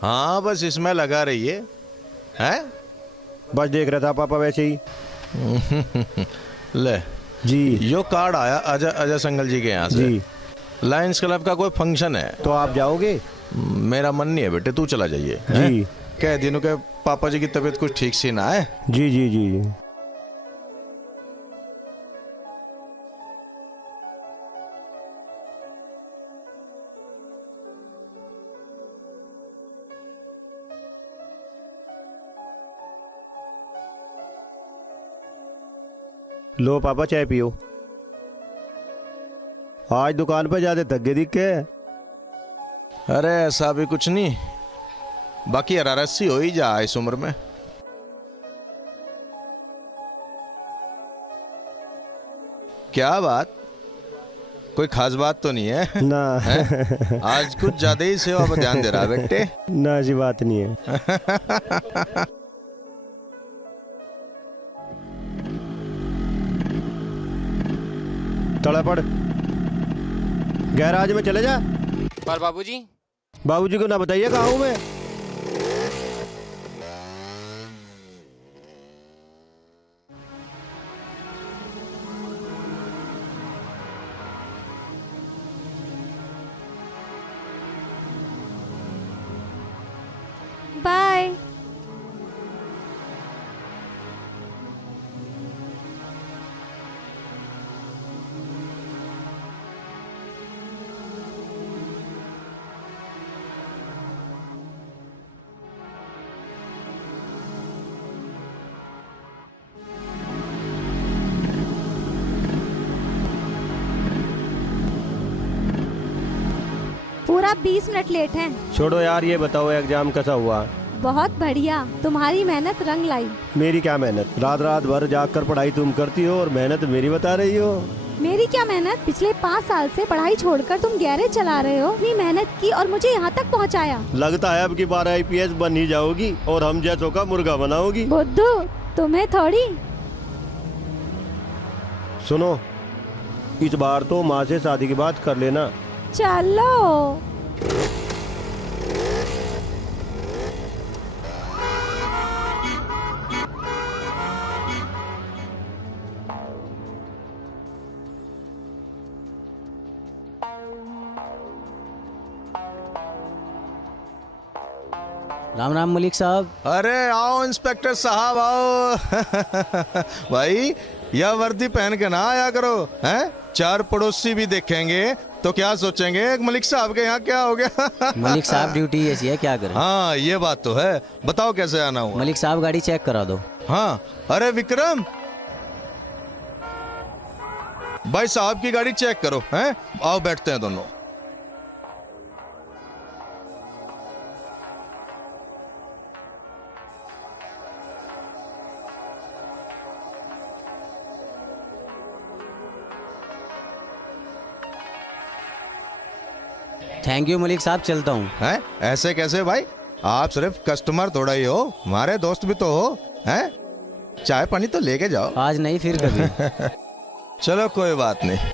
हाँ बस इसमें लगा रहिए। हैं? बस देख रहा था पापा वैसे ही। ले जी यो कार्ड आया अजय अजय संगल जी के यहाँ से। जी। लायंस क्लब का कोई फंक्शन है। तो आप जाओगे? मेरा मन नहीं है बेटे, तू चला जाइए। जी। कह दिनों के पापा जी की तबीयत कुछ ठीक सी ना है। जी जी जी। लो पापा चाय पियो। आज दुकान पर ज्यादा थक गए दिख के। अरे ऐसा भी कुछ नहीं, बाकी अरारसी हो ही जा इस उम्र में। क्या बात, कोई खास बात तो नहीं है ना है? आज कुछ ज्यादा ही सेवा पर ध्यान दे रहा है बेटे। ना ऐसी बात नहीं है। तड़ा पड़ गैराज में चले जा। पर बाबूजी, बाबूजी को ना बताइए कहाँ हूँ मैं। बाय। पूरा 20 मिनट लेट हैं। छोड़ो यार, ये बताओ एग्जाम कैसा हुआ? बहुत बढ़िया, तुम्हारी मेहनत रंग लाई। मेरी क्या मेहनत, रात रात भर जाग कर पढ़ाई तुम करती हो और मेहनत मेरी बता रही हो। मेरी क्या मेहनत, पिछले 5 साल से पढ़ाई छोड़कर तुम गैरेज चला रहे हो। इतनी मेहनत की और मुझे यहाँ तक पहुँचाया। लगता है अब की बार IPS बन ही जाओगी और हम जैसों का मुर्गा बनाओगी। बुद्धू, तुम्हें थोड़ी। सुनो, इस बार तो माँ से शादी की बात कर लेना। चलो। राम राम मलिक साहब। अरे आओ इंस्पेक्टर साहब आओ। भाई यह वर्दी पहन के ना आया करो, हैं? 4 पड़ोसी भी देखेंगे तो क्या सोचेंगे, मलिक साहब के यहाँ क्या हो गया। मलिक साहब ड्यूटी ऐसी है, क्या करें। हाँ ये बात तो है। बताओ कैसे आना हुआ? मलिक साहब गाड़ी चेक करा दो। हाँ अरे विक्रम, भाई साहब की गाड़ी चेक करो। हैं? आओ बैठते हैं दोनों। थैंक यू मलिक साहब, चलता हूँ। हैं? ऐसे कैसे भाई, आप सिर्फ कस्टमर थोड़ा ही हो, हमारे दोस्त भी तो हो। हैं? चाय पानी तो लेके जाओ। आज नहीं फिर कभी। चलो कोई बात नहीं।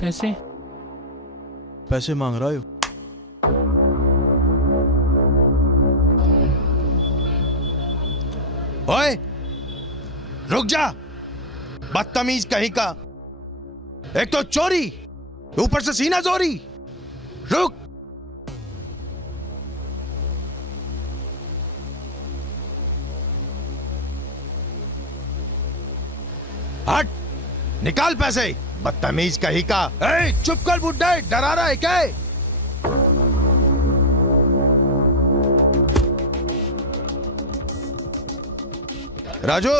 पैसे पैसे मांग रहा हो? ओए रुक जा, बदतमीज कहीं का। एक तो चोरी, ऊपर से सीना चोरी। रुक। हट, निकाल पैसे, बदतमीज कहीं का। ए, चुप कर बुड्ढे, डरा रहा है क्या? राजू,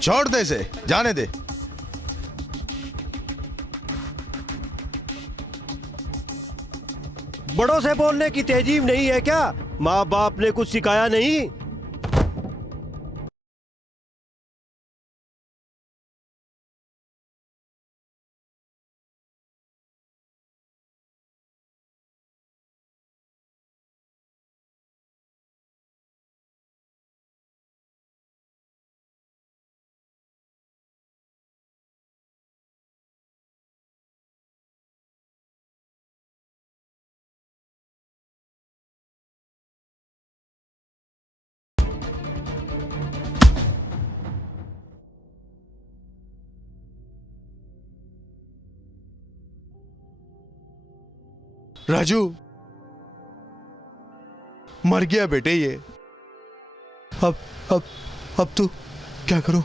छोड़ दे इसे, जाने दे। बड़ों से बोलने की तहजीब नहीं है क्या? माँ बाप ने कुछ सिखाया नहीं? राजू, मर गया बेटे ये। अब तू क्या करो,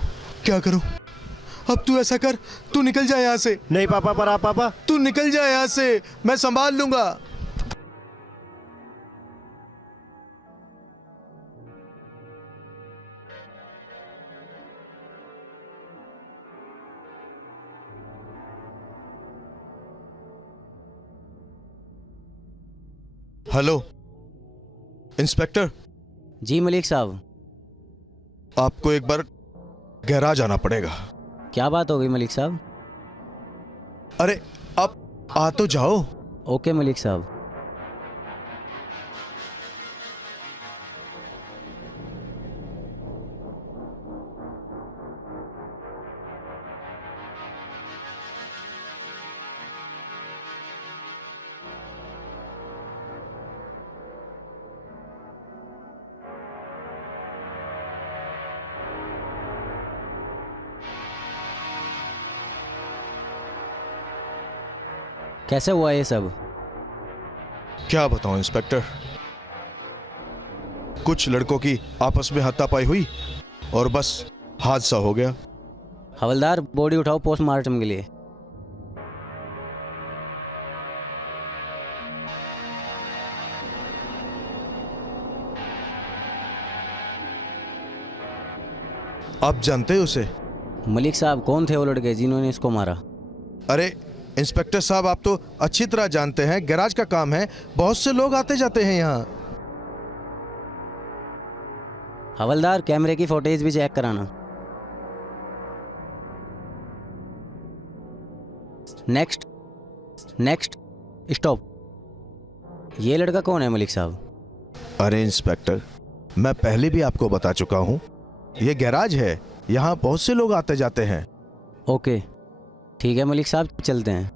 क्या करो? अब तू ऐसा कर, तू निकल जा यहां से। नहीं पापा, पर आप पापा। तू निकल जा यहां से, मैं संभाल लूंगा। हेलो इंस्पेक्टर, जी मलिक साहब। आपको एक बार गैराज आना पड़ेगा। क्या बात हो गई मलिक साहब? अरे आप आ तो जाओ। ओके मलिक साहब। कैसे हुआ ये सब? क्या बताऊं इंस्पेक्टर, कुछ लड़कों की आपस में हाथापाई हुई और बस हादसा हो गया। हवलदार, बॉडी उठाओ पोस्टमार्टम के लिए। आप जानते हैं उसे? मलिक साहब, कौन थे वो लड़के जिन्होंने इसको मारा? अरे इंस्पेक्टर साहब, आप तो अच्छी तरह जानते हैं, गैराज का काम है, बहुत से लोग आते जाते हैं यहाँ। हवलदार, कैमरे की फुटेज भी चेक कराना। Next, next, stop. ये लड़का कौन है मलिक साहब? अरे इंस्पेक्टर, मैं पहले भी आपको बता चुका हूँ, ये गैराज है, यहाँ बहुत से लोग आते जाते हैं। ओके ठीक है मलिक साहब, चलते हैं।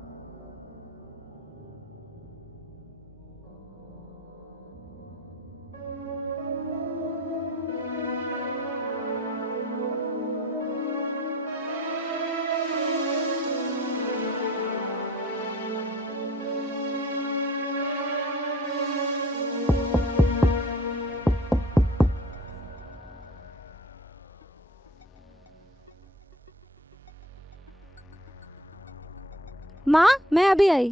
माँ, मैं अभी आई।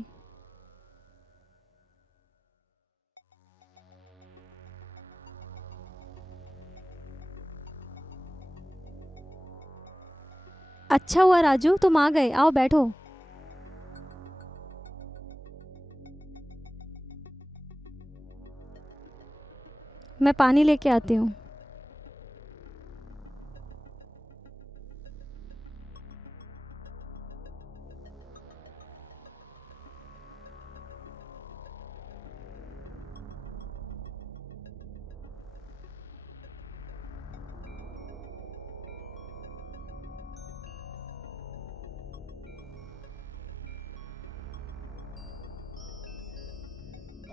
अच्छा हुआ राजू, तुम आ गए। आओ बैठो। मैं पानी लेके आती हूँ।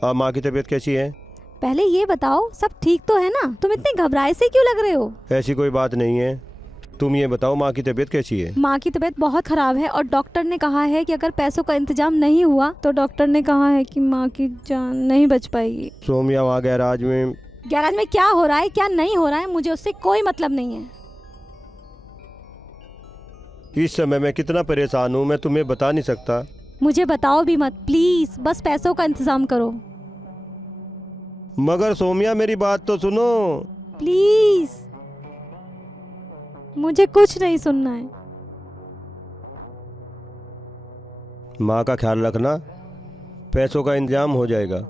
हाँ, माँ की तबीयत कैसी है? पहले ये बताओ, सब ठीक तो है ना? तुम इतने घबराए से क्यों लग रहे हो? ऐसी कोई बात नहीं है, तुम ये बताओ माँ की तबीयत कैसी है? माँ की तबीयत बहुत खराब है और डॉक्टर ने कहा है कि अगर पैसों का इंतजाम नहीं हुआ तो डॉक्टर ने कहा है कि माँ की जान नहीं बच पाएगी। सोमिया वहाँ गैराज में क्या हो रहा है क्या नहीं हो रहा है, मुझे उससे कोई मतलब नहीं है। इस समय मैं कितना परेशान हूँ मैं तुम्हें बता नहीं सकता। मुझे बताओ भी मत प्लीज, बस पैसों का इंतजाम करो मगर सोमिया मेरी बात तो सुनो। प्लीज। मुझे कुछ नहीं सुनना है। माँ का ख्याल रखना, पैसों का इंतजाम हो जाएगा।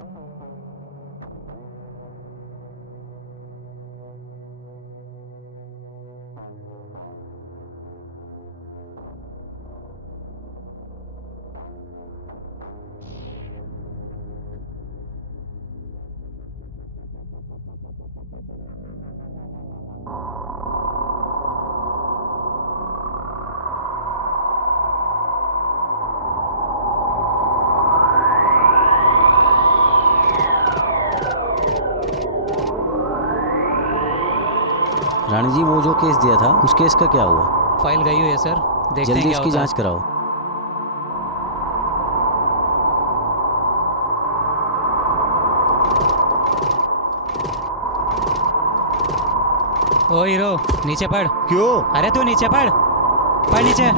रानी जी, वो जो केस दिया था उस केस का क्या हुआ? फाइल गई हुई है सर, देखते हैं जल्दी क्या उसकी होता है। जांच कराओ। ओ हीरो, नीचे पड़। क्यों? अरे तू नीचे पड़, पड़ नीचे।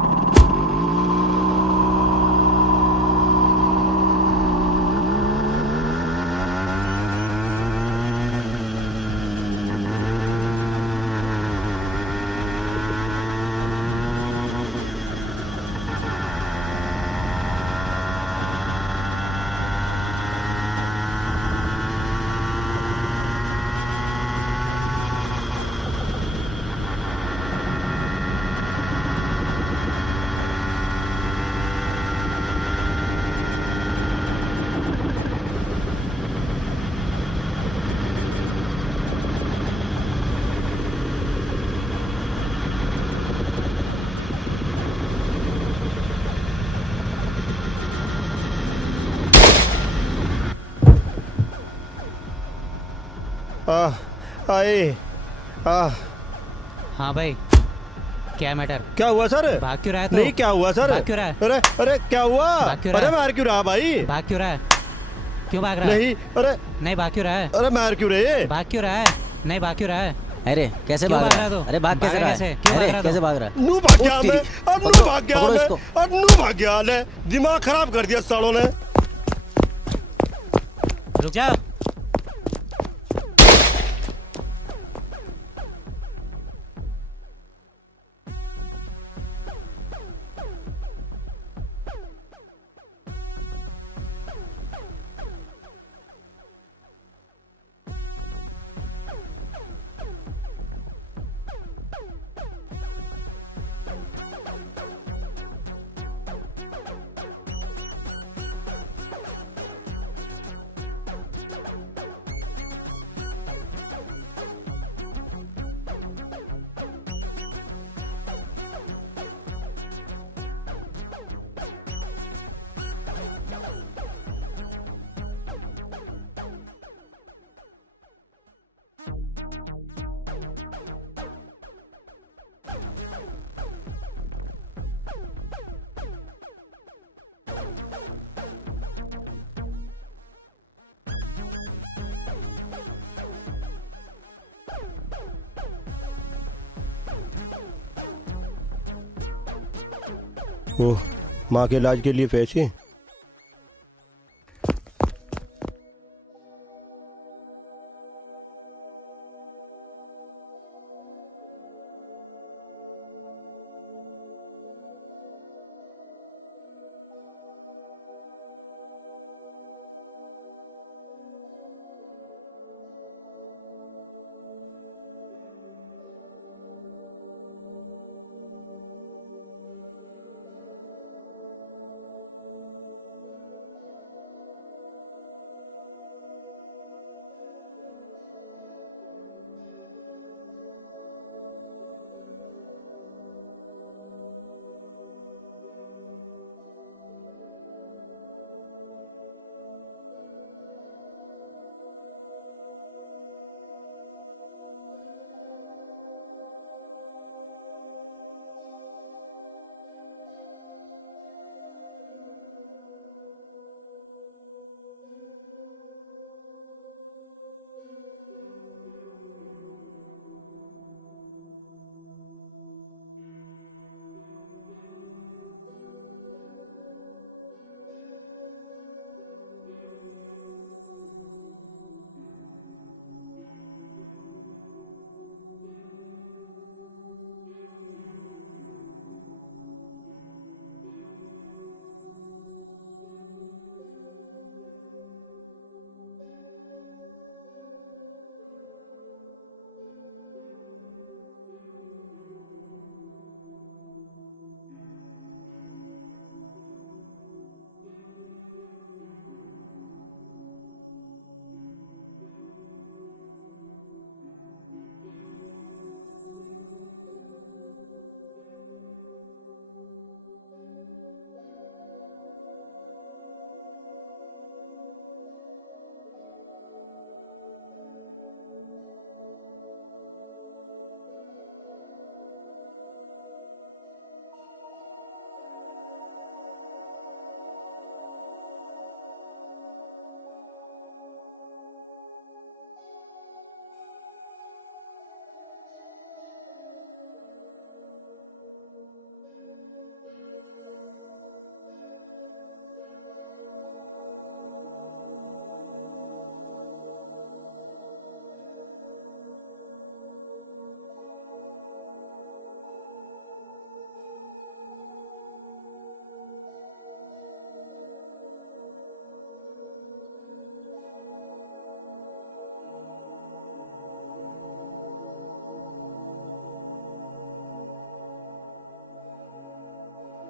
आए। हाँ भाई, क्या मैटर? क्या हुआ सर? भाग क्यों रहा है तू? नहीं, क्या हुआ सर? भाग क्यों रहा है? अरे अरे क्या हुआ? भाग क्यों रहा अरे है? मार क्यों रहा भाई? भाग क्यों रहा है? क्यों भाग रहा है? नहीं, अरे नहीं, भाग क्यों रहा है? अरे मार क्यों रहे? भाग क्यों रहा है? नहीं, भाग क्यों रहा है? अरे कैसे क्यों भाग भाग रहा रहा है? तू? अरे भाग कैसे भागा रहा कैसे? है? क्यों अरे भाग रहा कैसे तू? भाग रहा है? नू भाग गया उठ मैं, तेरी- और नू पकड़ो, भाग गया पकड़ो मैं, इसको। और नू भाग गया ने, दिमाग खराब कर दिया सालों ने। रुक जा। ओह, माँ के इलाज के लिए पैसे?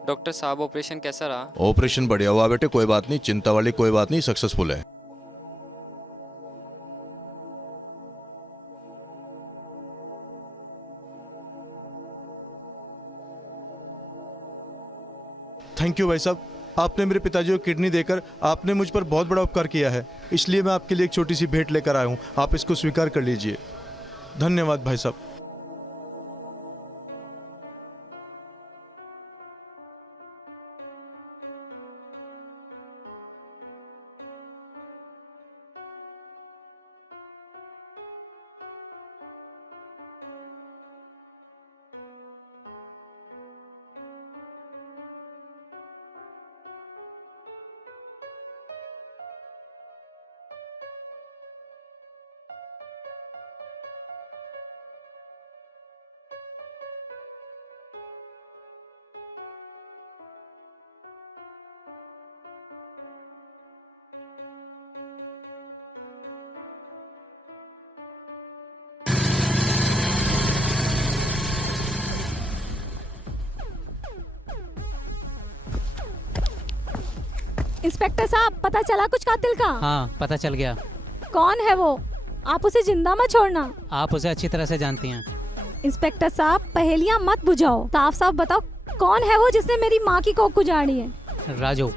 डॉक्टर साहब ऑपरेशन कैसा रहा? ऑपरेशन बढ़िया हुआ बेटे, कोई बात नहीं, चिंता वाली कोई बात नहीं, सक्सेसफुल है। थैंक यू भाई साहब, आपने मेरे पिताजी को किडनी देकर आपने मुझ पर बहुत बड़ा उपकार किया है, इसलिए मैं आपके लिए एक छोटी सी भेंट लेकर आया हूं, आप इसको स्वीकार कर लीजिए। धन्यवाद भाई साहब। इंस्पेक्टर साहब, पता चला कुछ कातिल का? हाँ, पता चल गया। कौन है वो? आप उसे जिंदा मत छोड़ना। आप उसे अच्छी तरह से जानती हैं। इंस्पेक्टर साहब, पहेलियां मत बुझाओ, साफ साफ बताओ कौन है वो जिसने मेरी माँ की कोख उजाड़ी है? राजू।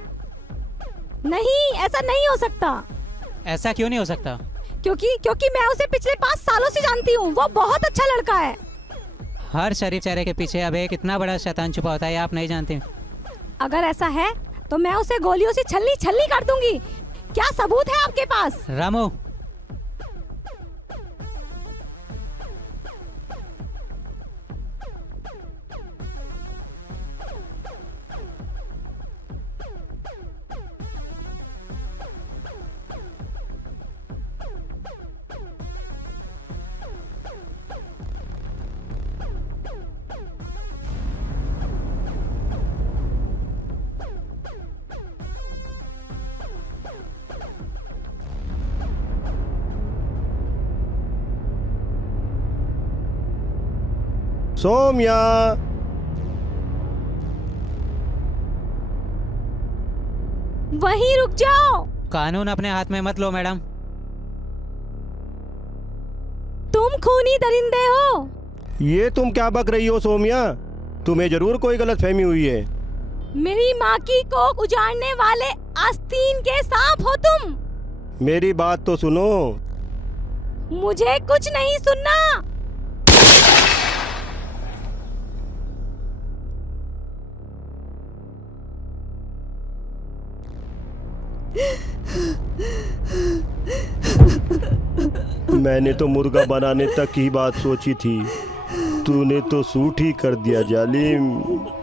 नहीं, ऐसा नहीं हो सकता। ऐसा क्यों नहीं हो सकता? क्योंकि मैं उसे पिछले 5 सालों से जानती हूँ, वो बहुत अच्छा लड़का है। हर शरीफ चेहरे के पीछे अब एक इतना बड़ा शैतान छुपा होता है, आप नहीं जानते। अगर ऐसा है तो मैं उसे गोलियों से छलनी छलनी कर दूंगी। क्या सबूत है आपके पास? रामू, सोम्या, वहीं रुक जाओ। कानून अपने हाथ में मत लो मैडम। तुम खूनी दरिंदे हो। ये तुम क्या बक रही हो सोम्या? तुम्हें जरूर कोई गलतफहमी हुई है। मेरी माँ की कोख उजाड़ने वाले आस्तीन के सांप हो तुम। मेरी बात तो सुनो। मुझे कुछ नहीं सुनना। मैंने तो मुर्गा बनाने तक की बात सोची थी, तूने तो सूट ही कर दिया जालिम।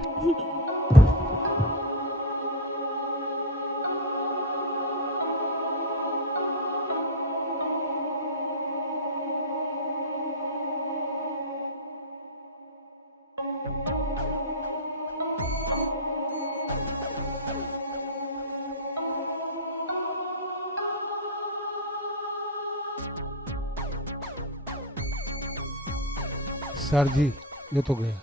सर जी, ये तो गया।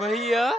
भैया,